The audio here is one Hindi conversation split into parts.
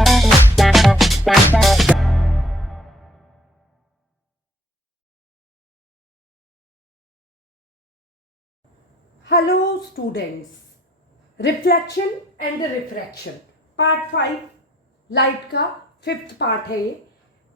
Hello students, reflection and refraction part 5 light का 5th पार्ट है ये।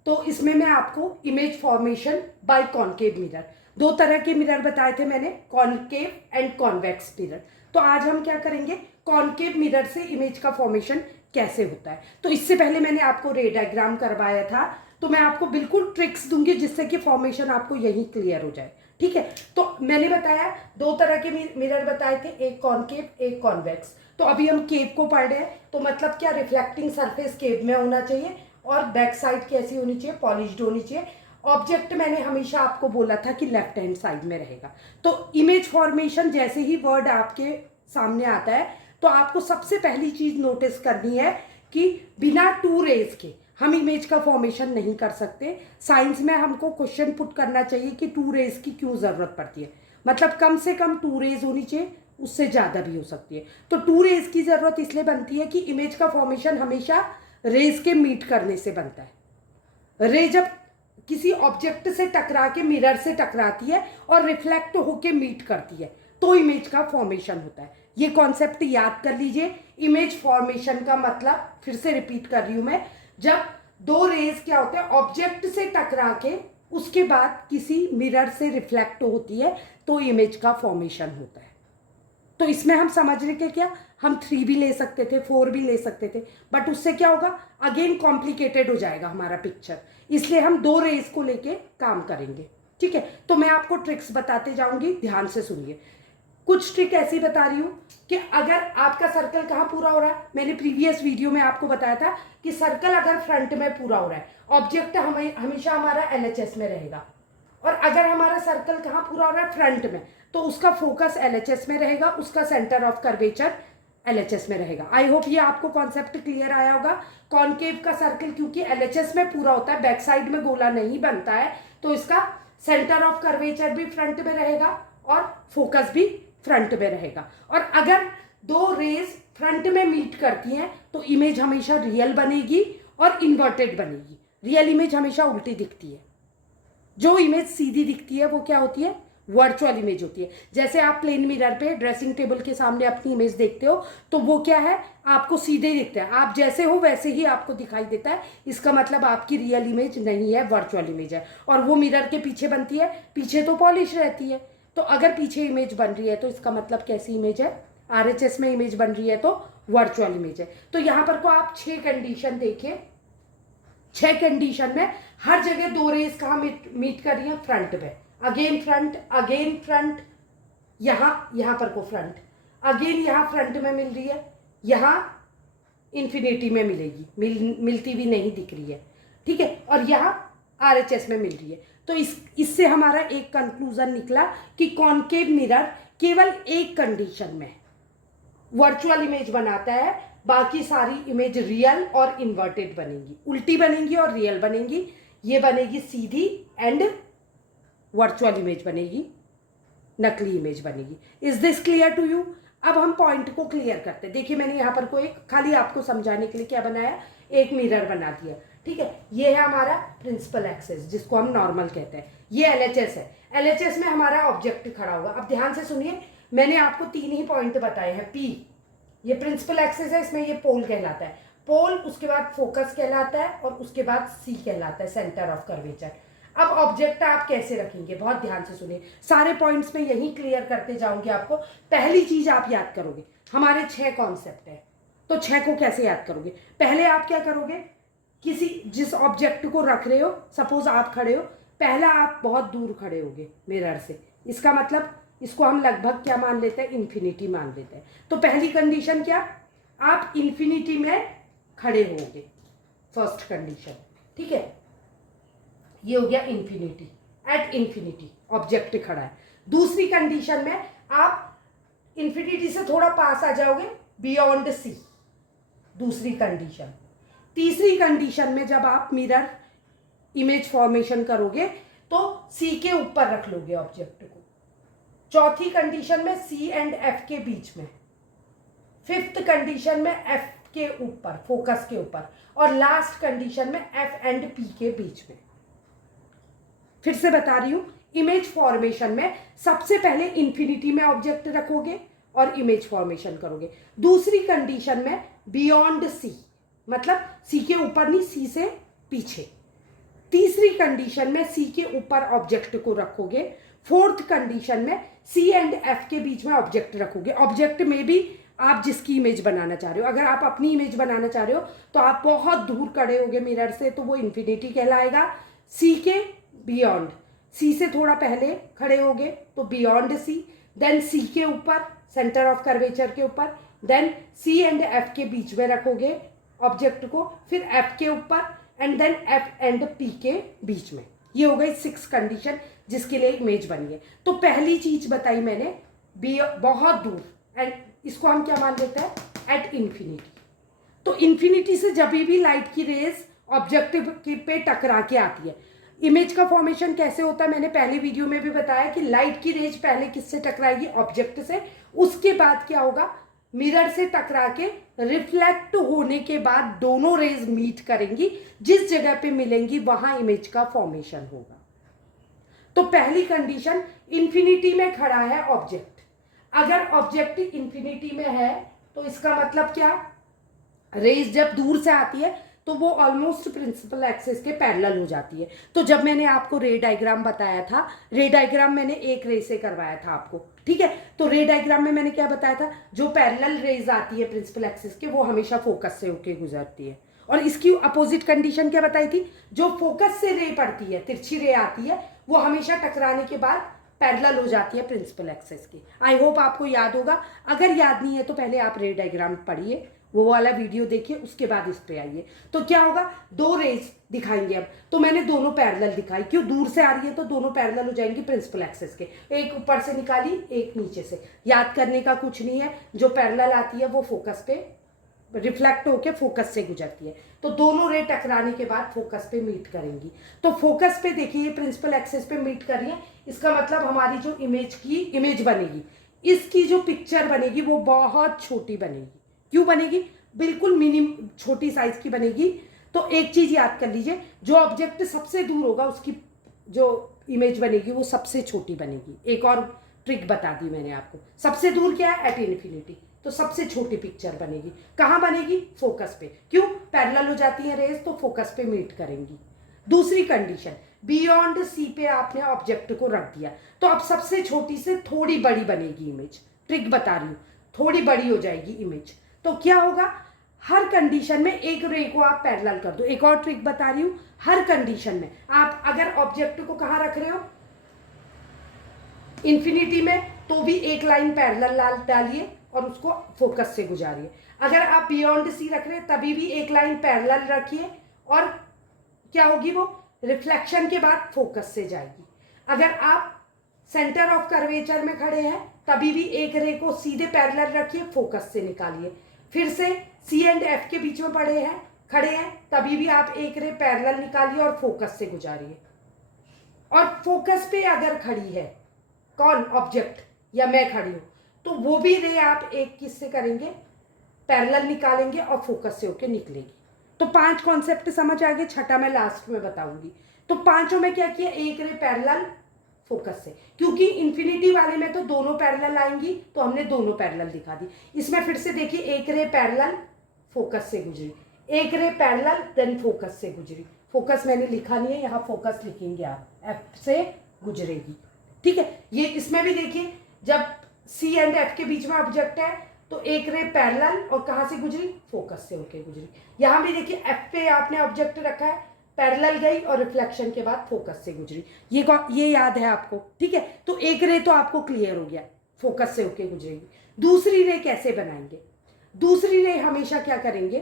तो इसमें मैं आपको image formation by concave mirror, दो तरह के मिरर बताए थे मैंने, कॉनकेव एंड कॉन्वेक्स मिरर। तो आज हम क्या करेंगे, कॉनकेव मिरर से इमेज का फॉर्मेशन कैसे होता है। तो इससे पहले मैंने आपको रे डायग्राम करवाया था, तो मैं आपको बिल्कुल ट्रिक्स दूंगी जिससे कि फॉर्मेशन आपको यही क्लियर हो जाए। ठीक है, तो मैंने बताया दो तरह के मिरर बताए थे, एक कॉनकेव एक कॉन्वेक्स। तो अभी हम केव को पढ़ रहे हैं, तो मतलब क्या, रिफ्लेक्टिंग सरफेस केव में होना चाहिए और बैक साइड कैसी होनी चाहिए, पॉलिश्ड होनी चाहिए। ऑब्जेक्ट मैंने हमेशा आपको बोला था कि लेफ्ट हैंड साइड में रहेगा। तो इमेज फॉर्मेशन जैसे ही वर्ड आपके सामने आता है तो आपको सबसे पहली चीज नोटिस करनी है कि बिना टू रेज के हम इमेज का फॉर्मेशन नहीं कर सकते। साइंस में हमको क्वेश्चन पुट करना चाहिए कि टू रेज की क्यों जरूरत पड़ती है, मतलब कम से कम टू रेज होनी चाहिए, उससे ज्यादा भी हो सकती है। तो टू रेज की जरूरत इसलिए बनती है कि इमेज का फॉर्मेशन हमेशा रेज के मीट करने से बनता है। रे जब किसी ऑब्जेक्ट से टकरा के मिरर से टकराती है और रिफ्लेक्ट होके मीट करती है तो इमेज का फॉर्मेशन होता है। ये कॉन्सेप्ट याद कर लीजिए। इमेज फॉर्मेशन का मतलब, फिर से रिपीट कर रही हूं मैं, जब दो रेज क्या होते हैं, ऑब्जेक्ट से टकरा के उसके बाद किसी मिरर से रिफ्लेक्ट होती है तो इमेज का फॉर्मेशन होता है। तो इसमें हम समझ रहे के क्या, हम 3 भी ले सकते थे, 4 भी ले सकते थे, बट उससे क्या होगा, अगेन कॉम्प्लिकेटेड हो जाएगा हमारा पिक्चर। इसलिए हम दो रेज को लेके काम करेंगे। ठीक है, तो मैं आपको ट्रिक्स बताते जाऊंगी, ध्यान से सुनिए। कुछ ट्रिक ऐसी बता रही हूं कि अगर आपका सर्कल कहाँ पूरा हो रहा है, मैंने प्रीवियस वीडियो में आपको बताया था कि सर्कल अगर फ्रंट में पूरा हो रहा है, ऑब्जेक्ट हमेशा हमारा एलएचएस में रहेगा। और अगर हमारा सर्कल कहाँ पूरा हो रहा है, फ्रंट में, तो उसका फोकस एलएचएस में रहेगा, उसका सेंटर ऑफ कर्वेचर एलएचएस में रहेगा। आई होप ये आपको कॉन्सेप्ट क्लियर आया होगा। कॉनकेव का सर्कल क्योंकि एलएचएस में पूरा होता है, बैक साइड में गोला नहीं बनता है, तो इसका सेंटर ऑफ कर्वेचर भी फ्रंट में रहेगा और फोकस भी फ्रंट में रहेगा। और अगर दो रेज फ्रंट में मीट करती हैं तो इमेज हमेशा रियल बनेगी और इन्वर्टेड बनेगी। रियल इमेज हमेशा उल्टी दिखती है, जो इमेज सीधी दिखती है वो क्या होती है, वर्चुअल इमेज होती है। जैसे आप प्लेन मिरर पे ड्रेसिंग टेबल के सामने अपनी इमेज देखते हो तो वो क्या है, आपको सीधे दिखता है, आप जैसे हो वैसे ही आपको दिखाई देता है। इसका मतलब आपकी रियल इमेज नहीं है, वर्चुअल इमेज है। और वो मिरर के पीछे बनती है, पीछे तो पॉलिश रहती है। तो अगर पीछे इमेज बन रही है तो इसका मतलब कैसी इमेज है, आरएचएस में इमेज बन रही है तो वर्चुअल इमेज है। तो यहां पर को आप 6 कंडीशन देखें, 6 कंडीशन में हर जगह दो रेज कहाँ मीट कर रही है, फ्रंट पे, अगेन फ्रंट, यहां पर को फ्रंट, अगेन यहां फ्रंट में मिल रही है, यहां इंफिनिटी में मिलेगी, मिलती भी नहीं दिख रही है। ठीक है, और यहां आरएचएस में मिल रही है। तो इससे हमारा एक कंक्लूजन निकला कि कॉनकेव मिरर केवल एक कंडीशन में वर्चुअल इमेज बनाता है, बाकी सारी इमेज रियल और इन्वर्टेड बनेंगी, उल्टी बनेंगी और रियल बनेंगी। ये बनेगी सीधी एंड वर्चुअल इमेज बनेगी, नकली इमेज बनेगी। Is this clear to you. अब हम पॉइंट को क्लियर करते हैं। देखिए मैंने यहाँ पर कोई खाली आपको समझाने के लिए क्या बनाया, एक मिरर बना दिया। ठीक है, ये है हमारा प्रिंसिपल एक्सिस जिसको हम नॉर्मल कहते हैं, ये एलएचएस है। एलएचएस में हमारा ऑब्जेक्ट खड़ा होगा। अब ध्यान से सुनिए, मैंने आपको 3 ही पॉइंट बताए हैं। पी, ये प्रिंसिपल एक्सिस है, इसमें ये पोल कहलाता है, पोल, उसके बाद फोकस कहलाता है और उसके बाद सी कहलाता है, सेंटर ऑफ कर्वेचर। अब ऑब्जेक्ट आप कैसे रखेंगे, बहुत ध्यान से सुनिए, सारे पॉइंट्स में यही क्लियर करते जाऊंगी आपको। पहली चीज आप याद करोगे, हमारे 6 कॉन्सेप्ट है, तो 6 को कैसे याद करोगे। पहले आप क्या करोगे, किसी जिस ऑब्जेक्ट को रख रहे हो, सपोज आप खड़े हो, पहला आप बहुत दूर खड़े होगे मिरर से, इसका मतलब इसको हम लगभग क्या मान लेते हैं, इन्फिनिटी मान लेते हैं। तो पहली कंडीशन क्या, आप इन्फिनिटी में खड़े होंगे, फर्स्ट कंडीशन। ठीक है, ये हो गया इन्फिनिटी, एट इन्फिनिटी ऑब्जेक्ट खड़ा है। दूसरी कंडीशन में आप इन्फिनिटी से थोड़ा पास आ जाओगे, बियॉन्ड सी, दूसरी कंडीशन। तीसरी कंडीशन में जब आप मिरर इमेज फॉर्मेशन करोगे तो सी के ऊपर रख लोगे ऑब्जेक्ट को। चौथी कंडीशन में सी एंड एफ के बीच में। फिफ्थ कंडीशन में एफ के ऊपर, फोकस के ऊपर, और लास्ट कंडीशन में एफ एंड पी के बीच में। फिर से बता रही हूं, इमेज फॉर्मेशन में सबसे पहले इंफिनिटी में ऑब्जेक्ट रखोगे और इमेज फॉर्मेशन करोगे। दूसरी कंडीशन में बियॉन्ड सी, मतलब सी के ऊपर नहीं, सी से पीछे। तीसरी कंडीशन में सी के ऊपर ऑब्जेक्ट को रखोगे। फोर्थ कंडीशन में सी एंड एफ के बीच में ऑब्जेक्ट रखोगे। ऑब्जेक्ट में भी आप जिसकी इमेज बनाना चाह रहे हो, अगर आप अपनी इमेज बनाना चाह रहे हो तो आप बहुत दूर खड़े होगे मिरर से, तो वो इंफिनिटी कहलाएगा। सी के बियॉन्ड, सी से थोड़ा पहले खड़े होगे तो बियॉन्ड सी, देन सी के ऊपर, सेंटर ऑफ कर्वेचर के ऊपर, देन सी एंड एफ के बीच में रखोगे ऑब्जेक्ट को, फिर एफ के ऊपर, and then F and P के बीच में। ये हो गई 6 कंडीशन जिसके लिए इमेज बनी है। तो पहली चीज बताई मैंने, बहुत दूर, एंड इसको हम क्या मान लेते हैं, एट इंफिनिटी। तो इंफिनिटी से जब भी लाइट की रेज ऑब्जेक्टिव पे टकरा के आती है, इमेज का फॉर्मेशन कैसे होता है मैंने पहले वीडियो में भी बताया कि लाइट की रेज पहले किससे टकराएगी, ऑब्जेक्ट से, उसके बाद क्या होगा, मिरर से टकरा के रिफ्लेक्ट होने के बाद दोनों रेज मीट करेंगी, जिस जगह पे मिलेंगी वहां इमेज का फॉर्मेशन होगा। तो पहली कंडीशन, इंफिनिटी में खड़ा है ऑब्जेक्ट। अगर ऑब्जेक्ट इंफिनिटी में है तो इसका मतलब क्या, रेज जब दूर से आती है तो वो ऑलमोस्ट प्रिंसिपल एक्सिस के पैरेलल हो जाती है। तो जब मैंने आपको रे डायग्राम बताया था, रे डायग्राम मैंने एक रे से करवाया था आपको, ठीक है। तो रे डायग्राम में मैंने क्या बताया था, जो पैरेलल रेज आती है प्रिंसिपल एक्सिस के, वो हमेशा फोकस से होके गुजरती है। और इसकी अपोजिट कंडीशन क्या बताई थी, जो फोकस से रे पड़ती है, तिरछी रे आती है, वो हमेशा टकराने के बाद पैरेलल हो जाती है प्रिंसिपल एक्सिस की। आई होप आपको याद होगा। अगर याद नहीं है तो पहले आप रे डायग्राम पढ़िए, वो वाला वीडियो देखिए, उसके बाद इस पे आइए। तो क्या होगा, 2 रेज दिखाएंगे अब। तो मैंने दोनों पैरेलल दिखाई, क्यों, दूर से आ रही है तो दोनों पैरेलल हो जाएंगी प्रिंसिपल एक्सिस के। एक ऊपर से निकाली, एक नीचे से। याद करने का कुछ नहीं है, जो पैरेलल आती है वो फोकस पे रिफ्लेक्ट होके फोकस से गुजरती है। तो दोनों रे टकराने के बाद फोकस पे मीट करेंगी। तो फोकस पे देखिए, ये प्रिंसिपल एक्सिस पे मीट कर रही है, इसका मतलब हमारी जो इमेज बनेगी, इसकी जो पिक्चर बनेगी वो बहुत छोटी बनेगी। क्यों बनेगी, बिल्कुल मिनिमम छोटी साइज की बनेगी। तो एक चीज याद कर लीजिए, जो ऑब्जेक्ट सबसे दूर होगा उसकी जो इमेज बनेगी वो सबसे छोटी बनेगी। एक और ट्रिक बता दी मैंने आपको, सबसे दूर क्या है, एट इन्फिनिटी, तो सबसे छोटी पिक्चर बनेगी। कहाँ बनेगी, फोकस पे। क्यों, पैरेलल हो जाती है रेज तो फोकस पे मीट करेंगी। दूसरी कंडीशन, बियॉन्ड सी पे आपने ऑब्जेक्ट को रख दिया, तो अब सबसे छोटी से थोड़ी बड़ी बनेगी इमेज। ट्रिक बता रही हूं, थोड़ी बड़ी हो जाएगी इमेज। तो क्या होगा, हर कंडीशन में एक रे को आप पैरेलल कर दो। एक और ट्रिक बता रही हूं, हर कंडीशन में आप अगर ऑब्जेक्ट को कहां रख रहे हो, इंफिनिटी में, तो भी एक लाइन पैरेलल डालिए और उसको फोकस से गुजारिए। अगर आप बियॉन्ड सी रख रहे हैं तभी भी एक लाइन पैरेलल रखिए, और क्या होगी, वो रिफ्लेक्शन के बाद फोकस से जाएगी। अगर आप सेंटर ऑफ कर्वेचर में खड़े हैं तभी भी एक रे को सीधे पैरेलल रखिए, फोकस से निकालिए। फिर से सी एंड एफ के बीच में खड़े हैं तभी भी आप एक रे पैरेलल निकालिए और फोकस से गुजारिए। और फोकस पे अगर खड़ी है कौन, ऑब्जेक्ट, या मैं खड़ी हूं, तो वो भी रे आप एक किससे करेंगे, पैरेलल निकालेंगे और फोकस से होके निकलेगी। तो 5 कॉन्सेप्ट समझ आ गए, छठा मैं लास्ट में बताऊंगी। तो पांचों में क्या किया, एक रे पैरेलल फोकस से, क्योंकि इंफिनिटी वाले में तो दोनों पैरेलल आएंगी तो हमने दोनों पैरेलल दिखा दी। इसमें फिर से देखिए, एक रे पैरेलल फोकस से गुजरी, एक रे पैरेलल देन फोकस से गुजरी। फोकस मैंने लिखा नहीं है, यहाँ फोकस लिखेंगे आप, एफ से गुजरेगी, ठीक है। ये इसमें भी देखिए, जब सी एंड एफ के बीच में ऑब्जेक्ट है तो एक रे पैरेलल और कहां से गुजरी, फोकस से होके गुजरी। यहां भी देखिए, एफ पे आपने ऑब्जेक्ट रखा है, पैरेलल गई और रिफ्लेक्शन के बाद फोकस से गुजरी। ये याद है आपको, ठीक है। तो एक रे तो आपको क्लियर हो गया, फोकस से होके गुजरेगी। दूसरी रे कैसे बनाएंगे, दूसरी रे हमेशा क्या करेंगे,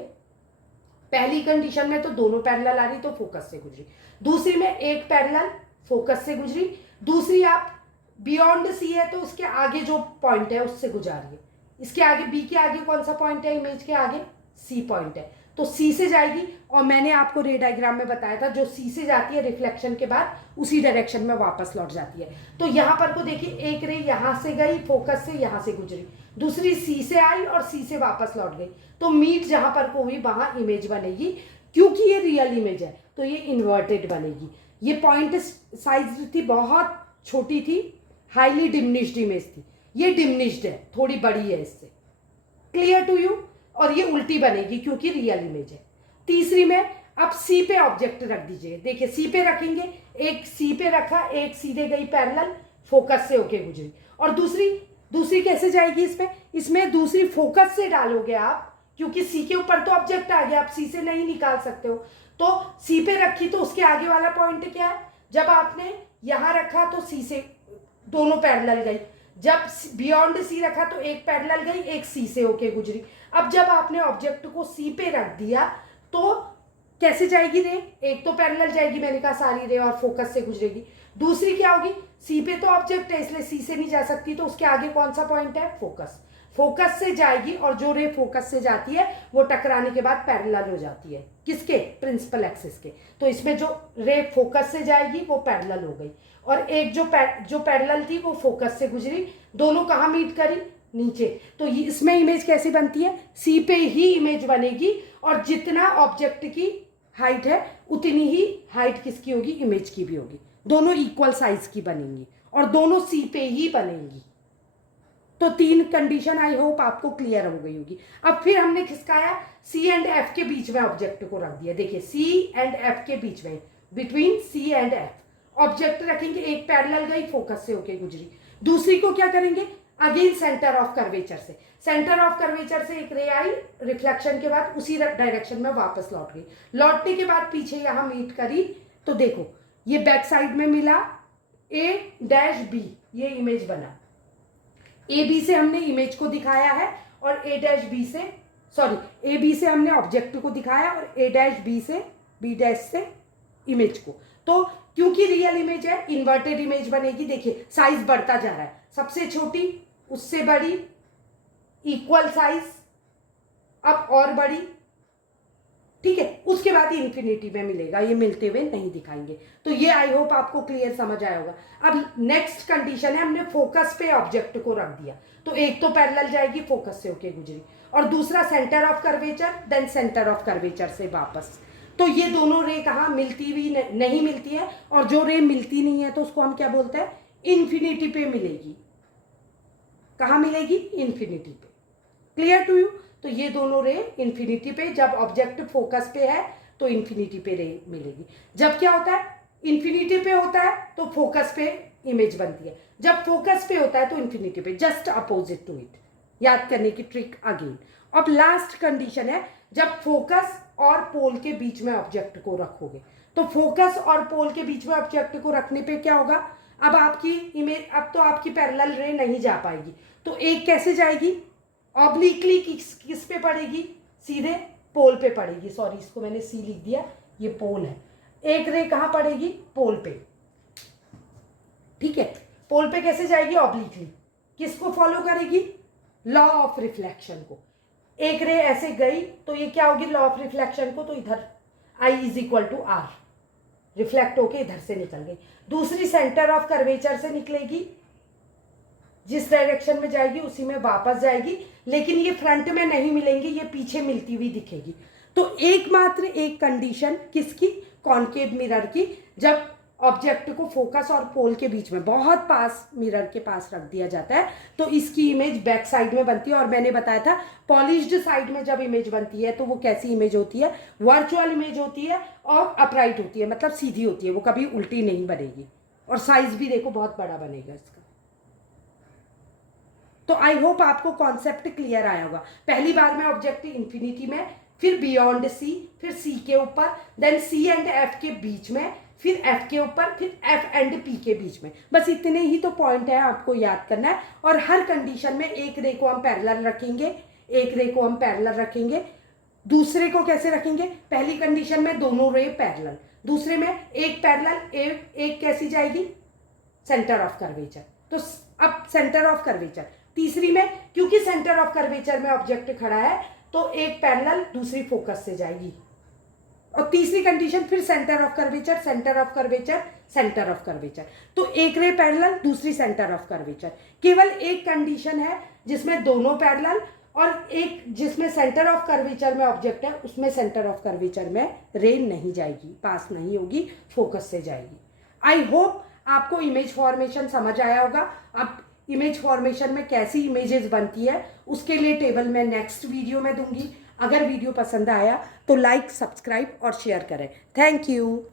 पहली कंडीशन में तो दोनों पैरेलल आ रही तो फोकस से गुजरी, दूसरी में एक पैरेलल फोकस से गुजरी, दूसरी आप बियॉन्ड सी है तो उसके आगे जो पॉइंट है उससे गुजारिए। इसके आगे, बी के आगे कौन सा पॉइंट है इमेज के आगे, सी पॉइंट है, तो सी से जाएगी। और मैंने आपको रे डायग्राम में बताया था जो सी से जाती है रिफ्लेक्शन के बाद उसी डायरेक्शन में वापस लौट जाती है। तो यहाँ पर को देखिए, एक रे यहाँ से गई फोकस से, यहाँ से गुजरी, दूसरी सी से आई और सी से वापस लौट गई, तो मीट जहां पर को हुई वहां इमेज बनेगी। क्योंकि ये रियल इमेज है तो ये इन्वर्टेड बनेगी। ये पॉइंट साइज थी बहुत छोटी थी, हाईली डिमिनिश्ड इमेज थी, ये डिमिनिश्ड है, थोड़ी बड़ी है इससे। Clear to you? और ये उल्टी बनेगी क्योंकि रियल इमेज है। तीसरी में अब सी पे ऑब्जेक्ट रख दीजिए। देखिए सी पे रखेंगे, एक सी पे रखा, एक सीधे गई पैरेलल, फोकस से होके गुजरी। और दूसरी कैसे जाएगी इसमें दूसरी फोकस से डालोगे आप, क्योंकि सी के ऊपर तो ऑब्जेक्ट आ गया, आप सी से नहीं निकाल सकते हो। तो सी पे रखी तो उसके आगे वाला पॉइंट क्या है, जब आपने यहां रखा तो सी से दोनों पैरेलल गई, जब बियॉन्ड सी रखा तो एक पैरेलल गई, एक सी से होके गुजरी। अब जब आपने ऑब्जेक्ट को सी पे रख दिया तो कैसे जाएगी रे, एक तो पैरेलल जाएगी, मैंने कहा सारी रे, और फोकस से गुजरेगी। दूसरी क्या होगी, सी पे तो ऑब्जेक्ट है इसलिए सी से नहीं जा सकती, तो उसके आगे कौन सा पॉइंट है, फोकस। फोकस से जाएगी और जो रे फोकस से जाती है वो टकराने के बाद पैरेलल हो जाती है, किसके, प्रिंसिपल एक्सिस के। तो इसमें जो रे फोकस से जाएगी वो पैरेलल हो गई, और एक जो पैरेलल थी वो फोकस से गुजरी, दोनों कहाँ मीट करी, नीचे। तो इसमें इमेज कैसी बनती है, सी पे ही इमेज बनेगी, और जितना ऑब्जेक्ट की हाइट है उतनी ही हाइट किसकी होगी, इमेज की भी होगी, दोनों इक्वल साइज की बनेंगी और दोनों सी पे ही बनेंगी। तो 3 कंडीशन आई होप आपको क्लियर हो गई होगी। अब फिर हमने खिसकाया सी एंड एफ के बीच में ऑब्जेक्ट को रख दिया। देखिए सी एंड एफ के बीच में, between C and F object रखेंगे, एक पैरेलल गई फोकस से होके गुजरी, दूसरी को क्या करेंगे, अगेन सेंटर ऑफ कर्वेचर से, सेंटर ऑफ कर्वेचर से एक रे आई, रिफ्लेक्शन के बाद उसी डायरेक्शन में वापस लौट गई, लौटने के बाद पीछे यहां मीट करी। तो देखो ये बैक साइड में मिला A-B, ये इमेज बना, ए बी से हमने इमेज को दिखाया है और A-B से, सॉरी A-B से हमने ऑब्जेक्ट को दिखाया और A-B से B- से इमेज को। तो क्योंकि रियल इमेज है इन्वर्टेड इमेज बनेगी। देखिए साइज बढ़ता जा रहा है, सबसे छोटी उससे बड़ी, इक्वल साइज, अब और बड़ी, ठीक है, उसके बाद इन्फिनिटी में मिलेगा, ये मिलते हुए नहीं दिखाएंगे। तो ये आई होप आपको क्लियर समझ आया होगा। अब नेक्स्ट कंडीशन है, हमने फोकस पे ऑब्जेक्ट को रख दिया, तो एक तो पैरेलल जाएगी फोकस से होके गुजरी, और दूसरा centre of curvature, then centre of curvature से वापस। तो ये दोनों रे कहाँ मिलती हुई नहीं मिलती है, और जो रे मिलती नहीं है तो उसको हम क्या बोलते हैं, इन्फिनिटी पे मिलेगी। कहाँ मिलेगी, इन्फिनिटी पे। Clear to you? तो ये दोनों रे इन्फिनिटी पे, जब ऑब्जेक्ट फोकस पे है तो इन्फिनिटी पे रे मिलेगी। जब क्या होता है, इन्फिनिटी पे होता है तो फोकस पे इमेज बनती है, जब फोकस पे होता है तो इन्फिनिटी पे, जस्ट अपोजिट टू इट। याद करने की ट्रिक अगेन। अब लास्ट कंडीशन है, जब फोकस और पोल के बीच में ऑब्जेक्ट को रखोगे। तो फोकस और पोल के बीच में ऑब्जेक्ट को रखने पे क्या होगा, अब आपकी इमेज, अब तो आपकी पैरेलल रे नहीं जा पाएगी, तो एक कैसे जाएगी, ऑब्लिकली किस पे पड़ेगी, सीधे पोल पे पड़ेगी। सॉरी इसको मैंने सी लिख दिया, ये पोल है। एक रे कहाँ पड़ेगी, पोल पे, ठीक है। पोल पे कैसे जाएगी, ऑब्लिकली, किसको फॉलो करेगी, लॉ ऑफ रिफ्लेक्शन को। एक रे ऐसे गई तो ये क्या होगी, लॉ ऑफ रिफ्लेक्शन को, तो इधर I = R, रिफ्लेक्ट होके इधर से निकल गई। दूसरी सेंटर ऑफ कर्वेचर से निकलेगी, जिस डायरेक्शन में जाएगी उसी में वापस जाएगी, लेकिन ये फ्रंट में नहीं मिलेंगी, ये पीछे मिलती हुई दिखेगी। तो एकमात्र एक कंडीशन किसकी, कॉनकेव मिरर की, जब ऑब्जेक्ट को फोकस और पोल के बीच में बहुत पास, मिरर के पास रख दिया जाता है तो इसकी इमेज बैक साइड में बनती है। और मैंने बताया था पॉलिश्ड साइड में जब इमेज बनती है तो वो कैसी इमेज होती है, वर्चुअल इमेज होती है और अपराइट होती है, मतलब सीधी होती है, वो कभी उल्टी नहीं बनेगी, और साइज भी देखो बहुत बड़ा बनेगा इसका। तो आई होप आपको कॉन्सेप्ट क्लियर आया होगा। पहली बार में ऑब्जेक्ट इन्फिनिटी में, फिर बियॉन्ड सी, फिर सी के ऊपर, देन सी एंड एफ के बीच में, फिर एफ के ऊपर, फिर एफ एंड पी के बीच में। बस इतने ही तो पॉइंट है, आपको याद करना है। और हर कंडीशन में एक रे को हम पैरेलल रखेंगे, एक रे को हम पैरेलल रखेंगे, दूसरे को कैसे रखेंगे, पहली कंडीशन में दोनों रे पैरेलल, दूसरे में एक पैरेलल, एक कैसी जाएगी, सेंटर ऑफ कर्वेचर। तो अब सेंटर ऑफ कर्वेचर, तीसरी में क्योंकि सेंटर ऑफ कर्वेचर में ऑब्जेक्ट खड़ा है तो एक पैरेलल दूसरी फोकस से जाएगी। और तीसरी कंडीशन फिर centre of curvature, centre of curvature, centre of curvature. तो एक रे पैरेलल, दूसरी सेंटर ऑफ कर्वेचर। केवल एक कंडीशन है जिसमें दोनों पैरेलल, और एक जिसमें सेंटर ऑफ कर्वेचर में ऑब्जेक्ट है, उसमें सेंटर ऑफ कर्वेचर में रे नहीं जाएगी, पास नहीं होगी, फोकस से जाएगी। आई होप आपको इमेज फॉर्मेशन समझ आया होगा। अब इमेज फॉर्मेशन में कैसी इमेजेस बनती है उसके लिए टेबल मैं नेक्स्ट वीडियो में दूंगी। अगर वीडियो पसंद आया तो लाइक, सब्सक्राइब और शेयर करें। Thank you.